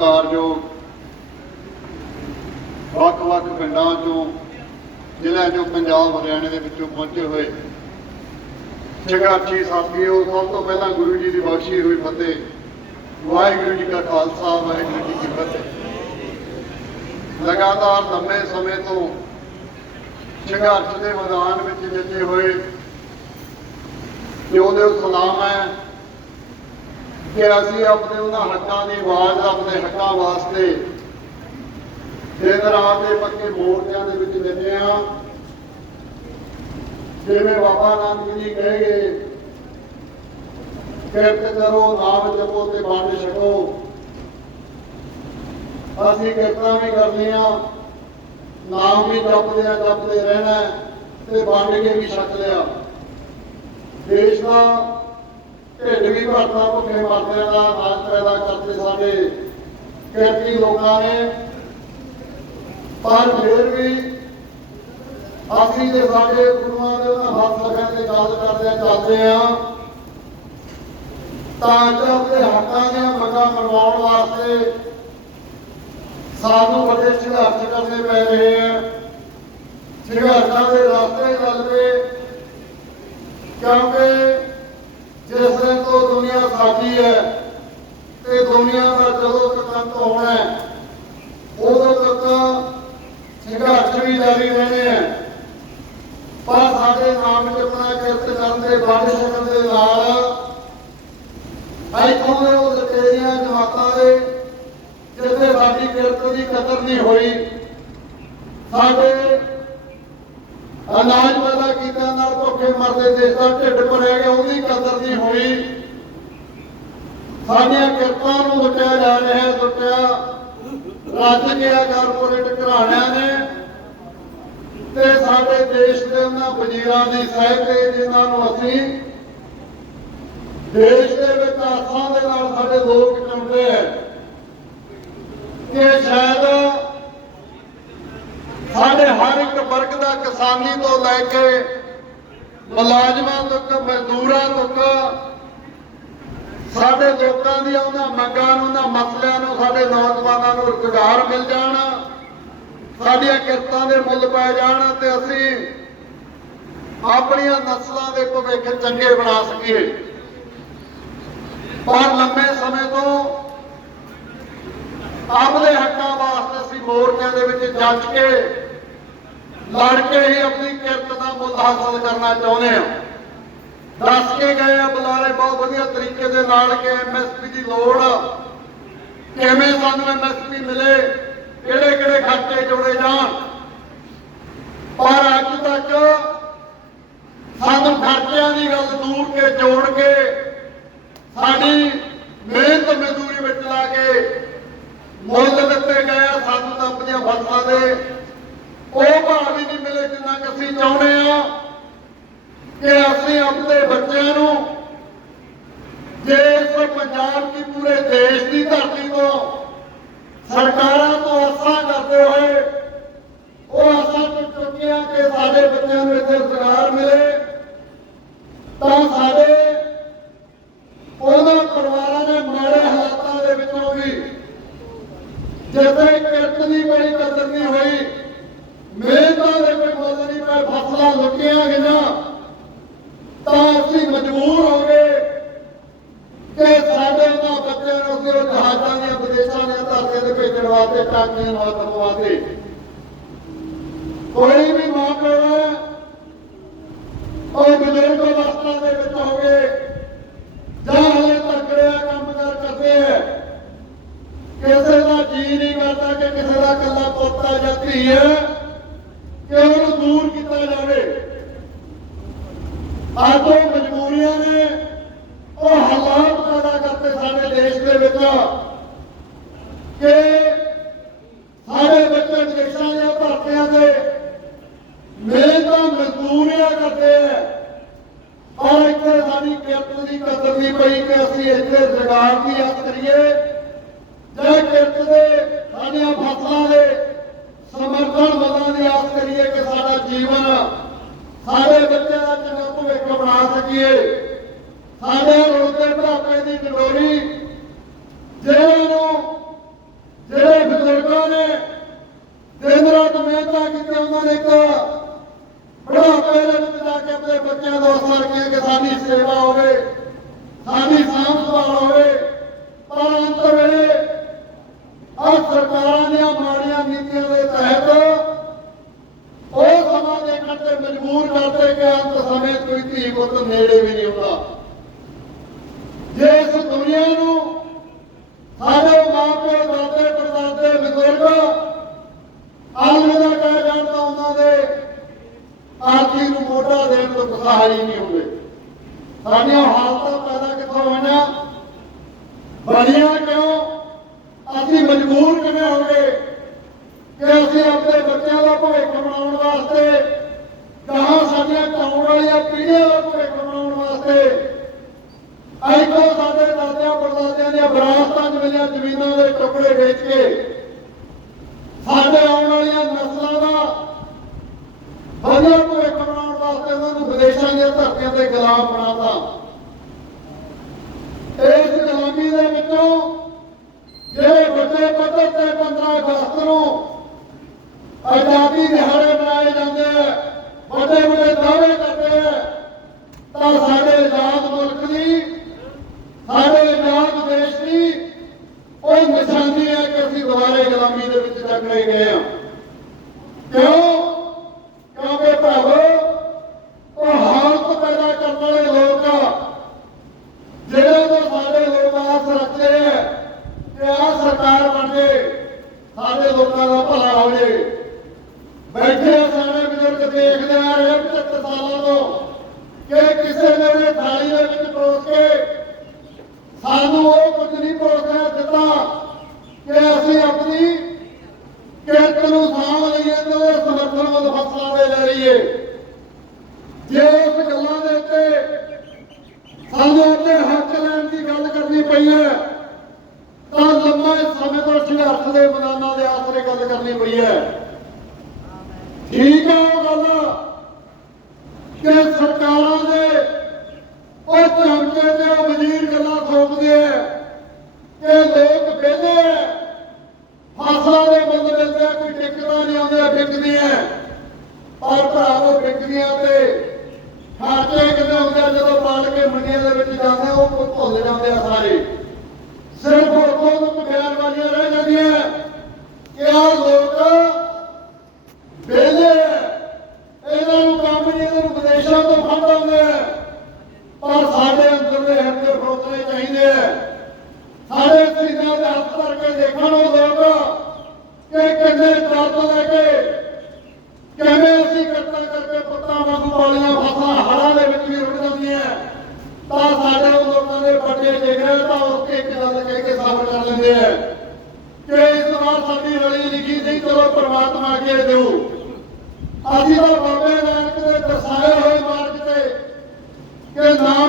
ਕਾਰਜੋਗ ਵੱਖ-ਵੱਖ ਪਿੰਡਾਂ ਚੋਂ, ਜ਼ਿਲ੍ਹਿਆਂ ਚੋਂ ਪੰਜਾਬ, ਹਰਿਆਣੇ ਦੇ ਵਿੱਚੋਂ ਪਹੁੰਚੇ ਹੋਏ ਜਗਾਚੀ ਸਾਥੀਓ ਸਭ ਤੋਂ ਪਹਿਲਾਂ ਗੁਰੂ ਜੀ ਦੀ ਬਖਸ਼ੀ ਹੋਈ ਫਤਿਹ। ਵਾਹਿਗੁਰੂ ਜੀ ਕਾ ਖਾਲਸਾ, ਵਾਹਿਗੁਰੂ ਜੀ ਕੀ ਫਤਿਹ। ਲਗਾਤਾਰ ਲੰਮੇ ਸਮੇਂ ਤੋਂ ਸੰਘਰਸ਼ ਦੇ ਮੈਦਾਨ ਵਿੱਚ ਜਿੱਤੇ ਹੋਏ। ਜੋ ਦੇ ਸਲਾਮ ਹੈ ਕਿ ਅਸੀਂ ਆਪਣੇ ਉਹਨਾਂ ਹੱਕਾਂ ਦੀ ਆਵਾਜ਼ ਆਪਣੇ ਹੱਕਾਂ ਵਾਸਤੇ। ਦਿਨ ਰਾਤ ਦੇ ਪੱਕੇ ਮੋਰਚਿਆਂ ਦੇ ਵਿੱਚ ਲੈਂਦੇ ਆ। ਜਿਵੇਂ ਬਾਬਾ ਨਾਨਕ ਜੀ ਕਹੇ ਕਿਰਤ ਕਰੋ, ਨਾਮ ਜਪੋ ਤੇ ਵੰਡ ਛਕੋ। ਅਸੀਂ ਕਿਰਤਾਂ ਵੀ ਕਰਨੀਆਂ, ਨਾਮ ਵੀ ਜਪਦੇ ਆ ਜਪਦੇ ਰਹਿਣਾ ਤੇ ਵੰਡ ਕੇ ਵੀ ਛਕ ਲਿਆ। ਦੇਸ਼ ਦਾ ਢਿੱਡ ਵੀ ਭਰਦਾ, ਭੁੱਖੇ ਮਰਦਿਆਂ ਦਾ ਰਾਜ ਪੈਦਾ ਕਰਦੇ ਸਾਡੇ। ਕਿਰਤੀ ਲੋਕਾਂ ਨੇ। ਪਰ ਫਿਰ ਵੀ ਅਸੀਂ ਤੇ ਸਾਡੇ ਗੁਰੂਆਂ ਦੇ ਉਹਨਾਂ ਹੱਥ ਲਗਾਂ ਤੇ ਗੱਲ ਕਰਦੇ ਆ, ਚੱਲਦੇ ਆ। ਤਾਂ ਜੋ ਆਪਣੇ ਹੱਕਾਂ ਦੀਆਂ ਮੰਗਾਂ ਮਨਵਾਉਣ ਵਾਸਤੇ ਸਾਨੂੰ ਵੱਡੇ ਸੰਘਰਸ਼ ਕਰਨੇ ਪੈ ਰਹੇ ਆ ਸਾਡੀ ਹੈ ਤੇ ਦੁਨੀਆ ਦਾ ਜਦੋਂ ਤੱਕ ਅੰਤ ਹੋਣਾ ਹੈ, ਉਦੋਂ ਤੱਕ ਸੰਘਰਸ਼ ਵੀ ਜਾਰੀ ਰਹਿਣੇ ਹੈ ਪਰ ਸਾਡੇ ਨਾਮ ਜਪਣਾ ਕਿਰਤ ਕਰਨ ਦੇ ਬਾਣੇ ਛਕਣ ਦੇ ਨਾਲ ਇੱਥੋਂ ਦੇ ਉਹ ਲਟੇਰੀਆਂ ਜਮਾਤਾਂ ਦੇ ਜਿੱਥੇ ਸਾਡੀ ਕਿਰਤ ਦੀ ਕਦਰ ਨਹੀਂ ਹੋਈ, ਸਾਡੇ ਅਨਾਜ ਵਾਲਾ ਕੀਤਿਆਂ ਨਾਲ ਭੁੱਖੇ ਮਰਦੇ ਦੇਸ਼ ਦਾ ਢਿੱਡ ਭਰਿਆ ਗਿਆ, ਉਹਦੀ ਕਦਰ ਨਹੀਂ ਹੋਈ। ਸਾਡੀਆਂ ਕਿਰਤਾਂ ਨੂੰ ਲੁੱਟਿਆ ਜਾ ਰਿਹਾ ਹੈ ਲੁੱਟਿਆ ਰੱਜ ਗਿਆ ਕਾਰਪੋਰੇਟ ਘਰਾਣਿਆਂ ਨੇ। ਤੇ ਸਾਡੇ ਦੇਸ਼ ਦੇ ਉਹਨਾਂ ਵਜ਼ੀਰਾਂ ਦੀ ਸਹਿ ਤੇ ਜਿਨ੍ਹਾਂ ਨੂੰ ਅਸੀਂ ਦੇਸ਼ ਦੇ ਵਿੱਚ ਆਸਾਂ ਦੇ ਨਾਲ ਸਾਡੇ ਲੋਕ ਚਾਹੁੰਦੇ ਹੈ ਕਿ ਸ਼ਾਇਦ ਸਾਡੇ ਹਰ ਇੱਕ ਵਰਗ ਦਾ ਕਿਸਾਨੀ ਤੋਂ ਲੈ ਕੇ ਮੁਲਾਜ਼ਮਾਂ ਤੱਕ, ਮਜ਼ਦੂਰਾਂ ਤੱਕ ਸਾਡੇ ਲੋਕਾਂ ਦੀਆਂ ਉਹਨਾਂ ਮੰਗਾਂ ਨੂੰ, ਉਹਨਾਂ ਮਸਲਿਆਂ ਨੂੰ, ਸਾਡੇ ਨੌਜਵਾਨਾਂ ਨੂੰ ਰੁਜ਼ਗਾਰ ਮਿਲ ਜਾਣ, ਸਾਡੀਆਂ ਕਿਰਤਾਂ ਦੇ ਮੁੱਲ ਪੈ ਜਾਣ ਤੇ ਅਸੀਂ ਆਪਣੀਆਂ ਨਸਲਾਂ ਦੇ ਭਵਿੱਖ ਚੰਗੇ ਬਣਾ ਸਕੀਏ। ਪਰ ਲੰਮੇ ਸਮੇਂ ਤੋਂ ਆਪਦੇ ਹੱਕਾਂ ਵਾਸਤੇ ਅਸੀਂ ਮੋਰਚਿਆਂ ਦੇ ਵਿੱਚ ਜੱਜ ਕੇ ਲੜ ਕੇ ਹੀ ਆਪਣੀ ਕਿਰਤ ਦਾ ਮੁੱਲ ਹਾਸਲ ਕਰਨਾ ਚਾਹੁੰਦੇ ਹਾਂ। ਦੱਸ ਕੇ ਗਏ ਆ ਬਹੁਤ ਵਧੀਆ ਤਰੀਕੇ ਦੇ ਨਾਲ ਕਿ ਐਮਐਸਪੀ ਦੀ ਲੋੜ ਕਿਵੇਂ ਸਾਨੂੰ ਐਮਐਸਪੀ ਮਿਲੇ, ਕਿਹੜੇ ਕਿਹੜੇ ਖਰਚੇ ਜੋੜੇ ਜਾਣ। ਪਰ ਅੱਜ ਤੱਕ ਸਾਨੂੰ ਖਰਚਿਆਂ ਦੀ ਗੱਲ ਦੂਰ ਕੇ ਜੋੜ ਕੇ, ਸਾਡੀ ਮਿਹਨਤ ਮਜ਼ਦੂਰੀ ਵਿੱਚ ਲਾ ਕੇ ਮੁੱਲ ਦਿੱਤੇ ਗਏ ਆ ਸਾਨੂੰ ਤਾਂ ਆਪਣੀਆਂ ਫਸਲਾਂ ਦੇ। ਉਹ ਭਾਅ ਵੀ ਨਹੀਂ ਮਿਲੇ ਜਿੰਨਾ ਕਿ ਅਸੀਂ ਚਾਹੁੰਦੇ ਆ ਕਿ ਅਸੀਂ ਆਪਣੇ ਬੱਚਿਆਂ ਨੂੰ ਜੇ ਇਸ ਪੰਜਾਬ ਦੀ ਪੂਰੇ ਦੇਸ਼ ਦੀ ਧਰਤੀ ਤੋਂ ਸਰਕਾਰਾਂ ਤੋਂ ਆਸਾਂ ਕਰਦੇ ਹੋਏ ਉਹ ਆਸਾਂ ਟੁੱਟ ਚੁੱਕੀਆਂ ਕਿ ਸਾਡੇ ਬੱਚਿਆਂ ਨੂੰ ਇੱਥੇ ਰੁਜ਼ਗਾਰ ਮਿਲੇ, ਤਾਂ ਸਾਡੇ ਉਹਨਾਂ ਪਰਿਵਾਰਾਂ ਦੇ ਮਾੜੇ ਹਾਲਾਤਾਂ ਦੇ ਵਿੱਚੋਂ ਵੀ ਜਿੱਥੇ ਕਿਰਤ ਦੀ ਬੜੀ ਕਦਰ ਨਹੀਂ ਹੋਈ ਮਿਹਨਤਾਂ ਦੇ ਕੋਈ ਮੁੱਲ ਨਹੀਂ ਪਏ ਫਸਲਾਂ ਲੁੱਟੀਆਂ ਗਈਆਂ ਤਾਂ ਅਸੀਂ ਮਜਬੂਰ ਹੋ ਗਏ ਕਿ ਸਾਡੇ ਉਹਨਾਂ ਬੱਚਿਆਂ ਨੂੰ ਅਸੀਂ ਜਹਾਜ਼ਾਂ ਦੀਆਂ ਵਿਦੇਸ਼ਾਂ ਦੀਆਂ ਧਰਤੀਆਂ ਤੇ ਭੇਜਣ ਵਾਸਤੇ ਟਾਂਕੀਆਂ ਨਾਲ ਤਪਵਾਤੇ ਕੋਈ ਵੀ ਮਾਂ ਉਹ ਬਜ਼ੁਰਗ ਅਵਸਥਾ ਦੇ ਵਿੱਚ ਹੋ ਗਏ ਜਾਂ ਹਲੇ ਤੱਕੜਿਆ ਕੰਮ ਕਾਰ ਕਰਦੇ ਹੈ। ਕਿਸੇ ਦਾ ਜੀ ਨਹੀਂ ਕਰਦਾ ਕਿ ਕਿਸੇ ਦਾ ਕੱਲਾ ਪੋਤਾ ਜਾਂ ਧੀ ਹੈ, ਕਿ ਉਹਨੂੰ ਦੂਰ ਕੀਤਾ ਜਾਵੇ ਅੱਜ ਉਹ ਮਜਬੂਰੀਆਂ ਨੇ ਉਹ ਹਾਲਾਤ ਪੈਦਾ ਕਰਤੇ ਸਾਡੇ ਦੇਸ਼ ਕਿ ਸਾਡੇ ਬੱਚੇ ਵਿਦੇਸ਼ਾਂ ਦੀਆਂ ਭਰਤੀਆਂ ਦੇ ਮਿਹਨਤਾਂ ਮਜ਼ਦੂਰੀਆਂ ਕਰਦੇ ਆ। ਔਰ ਇੱਥੇ ਸਾਡੀ ਕਿਰਤ ਦੀ ਕਦਰ ਨਹੀਂ ਪਈ ਕਿ ਅਸੀਂ ਇੱਥੇ ਰੁਜ਼ਗਾਰ ਦੀ ਆਸ ਕਰੀਏ। ਜਾਂ ਕਿਰਤ ਦੇ ਸਾਡੀਆਂ ਫਸਲਾਂ ਦੇ ਸਮਰਥਨ ਵਧਾਉਣ ਦੀ ਆਸ ਕਰੀਏ ਕਿ ਸਾਡਾ ਜੀਵਨ ਸਾਡੇ ਬੱਚਿਆਂ ਦਾ ਚੰਗਾ ਭਵਿੱਖ ਬਣਾ ਸਕੀਏ। ਸਾਡੇ ਰੋਜ਼ੇ ਬੁਢਾਪੇ ਦੀ ਡੋਰੀ ਜਿਹਨਾਂ ਨੂੰ ਜਿਹੜੇ ਬਜ਼ੁਰਗਾਂ ਨੇ ਦਿਨ ਰਾਤ ਮਿਹਨਤਾਂ ਕੀਤੀਆਂ ਉਹਨਾਂ ਨੇ ਇੱਕ ਬੁਢਾਪੇ ਦੇ ਵਿੱਚ ਜਾ ਕੇ ਆਪਣੇ ਬੱਚਿਆਂ ਦਾ ਅਸਰ ਕੀ ਕਿ ਸਾਡੀ ਸੇਵਾ ਹੋਵੇ ਸਾਡੀ ਸਾਂਭ ਸੰਭਾਲ ਹੋਵੇ, ਪਰ ਅੰਤ ਵੇਲੇ ਆ ਸਰਕਾਰਾਂ ਦੀਆਂ ਮਾੜੀਆਂ ਨੀਤੀਆਂ ਦੇ ਤਹਿਤ ਉਹ ਸਮਾਂ ਦੇ ਤੇ ਮਜਬੂਰ ਕਰਦੇ ਕਿ ਅੰਤ ਸਮੇਂ ਕੋਈ ਧੀ ਪੁੱਤ ਨੇੜੇ ਵੀ ਨਹੀਂ ਹੁੰਦਾ ਜੇ ਇਸ ਦੁਨੀਆ ਨੂੰ ਸਾਡੇ ਮਾਪੇ ਦਾਦੇ ਪੜਦਾਦੇ ਬਜ਼ੁਰਗ ਅਲਵਿਦਾ ਕਹਿ ਜਾਣ ਤਾਂ ਉਹਨਾਂ ਦੇ ਆਰਥਿਕ ਨੂੰ ਮੋਢਾ ਦੇਣ ਤੋਂ ਕੁਸਾਹਰੀ ਨਹੀਂ ਹੁੰਦੇ। ਸਾਡੀਆਂ ਹਾਲਤਾਂ ਪੈਦਾ ਕਿੱਥੋਂ ਹੋਈਆਂ? ਬਣੀਆਂ ਕਿਉਂ? ਅਸੀਂ ਮਜਬੂਰ ਕਿਵੇਂ ਹੋ ਗਏ ਕਿ ਅਸੀਂ ਆਪਣੇ ਬੱਚਿਆਂ ਦਾ ਭਵਿੱਖ ਬਣਾਉਣ ਵਾਸਤੇ ਕਹਾਂ ਸਾਡੀਆਂ ਆਉਣ ਵਾਲੀਆਂ ਪੀੜ੍ਹੀਆਂ ਦਾ ਭਵਿੱਖ ਬਣਾਉਣ ਵਾਸਤੇ? ਐਕੋ ਸਾਡੇ ਦਾਦਿਆਂ ਪੜਦਾਦਿਆਂ ਦੀਆਂ ਵਿਰਾਸਤਾਂ 'ਚ ਮਿਲੀਆਂ ਜ਼ਮੀਨਾਂ ਦੇ ਟੁਕੜੇ ਵੇਚ ਕੇ? ਸਾਡੇ ਆਉਣ ਵਾਲੀਆਂ ਨਸਲਾਂ ਦਾ ਵਧੀਆ ਭਵਿੱਖ ਬਣਾਉਣ ਵਾਸਤੇ ਉਹਨਾਂ ਨੂੰ ਵਿਦੇਸ਼ਾਂ ਦੀਆਂ ਧਰਤੀਆਂ ਤੇ ਗੁਲਾਮ ਬਣਾਤਾ ਇਸ ਗੁਲਾਮੀ ਦੇ ਵਿੱਚੋਂ ਜਿਹੜੇ ਵੱਡੇ ਪੱਧਰ ਤੇ 15 ਅਗਸਤ ਨੂੰ ਆਜ਼ਾਦੀ ਦਿਹਾੜੇ ਮਨਾਏ ਜਾਂਦੇ ਆ, ਵੱਡੇ ਵੱਡੇ ਦਾਅਵੇ ਕਰਦੇ ਆ, ਤਾਂ ਸਾਡੇ ਆਜ਼ਾਦ ਮੁਲਕ ਦੀ, ਸਾਡੇ ਆਜ਼ਾਦ ਦੇਸ਼ ਦੀ ਉਹ ਨਿਸ਼ਾਨੀ ਹੈ ਕਿ ਅਸੀਂ ਦੁਬਾਰੇ ਗੁਲਾਮੀ ਦੇ ਵਿੱਚ ਜਕੜੇ ਗਏ ਹਾਂ। ਕਿਉਂ ਕਿਉਂਕਿ ਭਰਾਵੋ ਉਹ ਹਾਲਤ ਪੈਦਾ ਕਰਨ ਵਾਲੇ ਲੋਕ ਜਿਹੜੇ ਤੋਂ ਸਾਡੇ ਲੋਕ ਆਸ ਰੱਖਦੇ ਆ ਕਿ ਆਹ ਸਰਕਾਰ ਬਣ ਜੇ ਸਾਡੇ ਲੋਕਾਂ ਦਾ ਭਲਾ ਹੋ ਜੇ ਬੈਠੇ ਆ ਸਾਰੇ ਬਜ਼ੁਰਗ ਦੇਖਦੇ ਆ ਰਹੇ 75 ਸਾਲਾਂ ਤੋਂ ਕਿ ਕਿਸੇ ਨੇ ਵੀ ਥਾਲੀ ਦੇ ਵਿੱਚ ਪਰੋਸ ਕੇ ਸਾਨੂੰ ਉਹ ਕੁਝ ਨਹੀਂ ਪਰੋਸਿਆ ਦਿੱਤਾ ਕਿ ਅਸੀਂ ਆਪਣੀ ਕਿਰਤ ਨੂੰ ਸਾਂਭ ਲਈਏ ਤੇ ਉਹ ਸਮਰਥਨ ਫਸਲਾਂ ਦੇ ਲੈ ਲਈਏ। ਜੇ ਉਸ ਗੱਲਾਂ ਦੇ ਉੱਤੇ ਸਾਨੂੰ ਆਪਣੇ ਹੱਕ ਲੈਣ ਦੀ ਗੱਲ ਕਰਨੀ ਪਈ ਹੈ, ਤਾਂ ਲੰਮੇ ਸਮੇਂ ਤੋਂ ਸੰਘਰਸ਼ ਦੇ ਮੈਦਾਨਾਂ ਦੇ ਆਸਰੇ ਗੱਲ ਕਰਨੀ ਪਈ ਹੈ। ਠੀਕ ਹੈ ਉਹ ਗੱਲ ਕਿ ਸਰਕਾਰਾਂ ਦੇ ਉਹ ਚਮਚੇ ਤੇ ਉਹ ਵਜ਼ੀਰ ਗੱਲਾਂ ਥੋਪਦੇ ਆ। ਕਿ ਲੋਕ ਵਿਹਲੇ ਆ ਫਸਲਾਂ ਦੇ ਬੰਦ ਮਿਲਦੇ ਆ ਕੋਈ ਟਿਕਦਾ ਨਹੀਂ ਆਉਂਦੀਆਂ ਵਿਕਦੀਆਂ ਔਰ ਭਰਾਵੋ ਵਿਕਦੀਆਂ ਤੇ ਖਰਚੇ ਕਿਤੇ ਹੁੰਦੇ ਆ ਜਦੋਂ ਪਾਲ ਕੇ ਮੰਡੀਆਂ ਦੇ ਵਿੱਚ ਜਾਂਦੇ ਆ, ਉਹ ਭੁੱਲ ਜਾਂਦੇ ਆ ਸਾਰੇ ਸਿਰਫ ਉੱਥੋਂ ਤੋਂ ਬਿਆਨ ਵਾਲੀਆਂ ਰਹਿ ਜਾਂਦੀਆਂ ਕਿ ਆਹ ਲੋਕ ਵਿਹਲੇ ਆ ਇਹਨਾਂ ਨੂੰ ਕੰਮ ਨਹੀਂ ਇਹਨਾਂ ਨੂੰ ਵਿਦੇਸ਼ਾਂ ਤੋਂ ਫੰਡ ਆਉਂਦੇ ਆ ਪਰ ਸਾਡੇ ਅੰਦਰ ਦੇ ਹਿਰਦੇ ਫਰੋਤਣੇ ਚਾਹੀਦੇ ਆ ਸਾਡੇ ਸੀਨਾ ਦੇ ਹੱਥ ਧਰ ਕੇ ਦੇਖਣ ਉਹ ਲੋਕ ਕਿ ਕਿੰਨੇ ਦਰਦ ਲੈ ਕੇ ਕਿਵੇਂ ਅਸੀਂ ਕਰਤਾ ਕਰਕੇ ਪੁੱਤਾਂ ਵਾਂਗੂ ਵਾਲੀਆਂ ਫਸਲਾਂ ਹੜਾਂ ਦੇ ਵਿੱਚ ਵੀ ਰੁੜ ਜਾਂਦੀਆਂ ਤਾਂ ਸਾਡੇ ਲੋਕਾਂ ਦੇ ਬੱਚੇ ਦੇਖ ਰਹੇ ਤਾਂ ਉਸ ਤੇ ਇੱਕ ਗੱਲ ਕਹਿ ਕੇ ਸਬਰ ਕਰ ਲੈਂਦੇ ਆ ਕਿ ਇਸ ਵਾਰ ਸਾਡੀ ਰਲੀ ਲਿਖੀ ਸੀ, ਚਲੋ ਪ੍ਰਮਾਤਮਾ ਅੱਗੇ ਦਿਓ ਅਸੀਂ ਤਾਂ ਬਾਬੇ ਨਾਨਕ ਦੇ ਦਰਸਾਏ ਹੋਏ ਮਾਰਗ ਤੇ ਕਿ ਨਾਮ